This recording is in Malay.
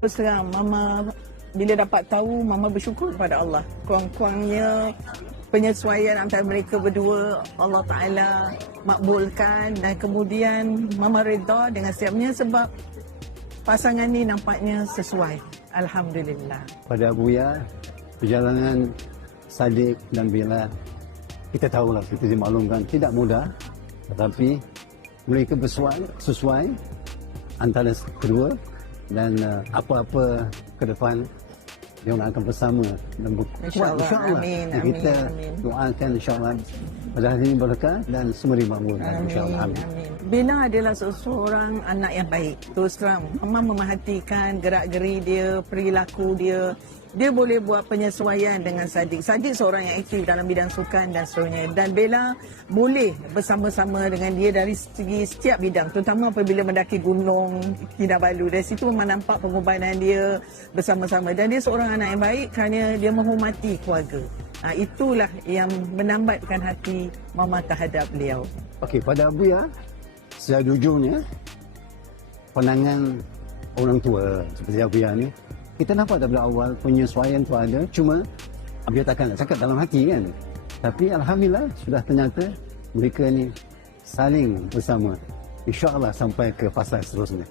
Terus terang, Mama bila dapat tahu, Mama bersyukur kepada Allah. Kurang-kurangnya penyesuaian antara mereka berdua, Allah Ta'ala makbulkan dan kemudian Mama reda dengan siapnya sebab pasangan ni nampaknya sesuai. Alhamdulillah. Pada Buya, perjalanan Sadiq dan Bella, kita tahulah, kita dimaklumkan tidak mudah, tetapi mereka sesuai antara kedua dan apa-apa ke depan dia akan bersama dan InsyaAllah. Amin. Kita Amin. doakan insyaAllah pada hari ini berkah dan semua dimakmurkan insyaAllah. Amin. Bella adalah seorang anak yang baik. Terus terang, Mama memerhatikan gerak-geri dia, perilaku dia. Dia boleh buat penyesuaian dengan Sadiq. Sadiq seorang yang aktif dalam bidang sukan dan seterusnya. Dan Bella boleh bersama-sama dengan dia dari segi setiap bidang. Terutama apabila mendaki gunung Kinabalu. Dari situ memang nampak pengorbanan dia bersama-sama. Dan dia seorang anak yang baik kerana dia menghormati keluarga. Itulah yang menambatkan hati Mama terhadap beliau. Okey, pada Abuya, secara jujurnya, pandangan orang tua seperti Abuya ni, kita nampak daripada awal penyesuaian tu ada, cuma Abuya takkan nak cakap dalam hati kan. Tapi Alhamdulillah sudah ternyata mereka ni saling bersama. InsyaAllah sampai ke fasa seterusnya.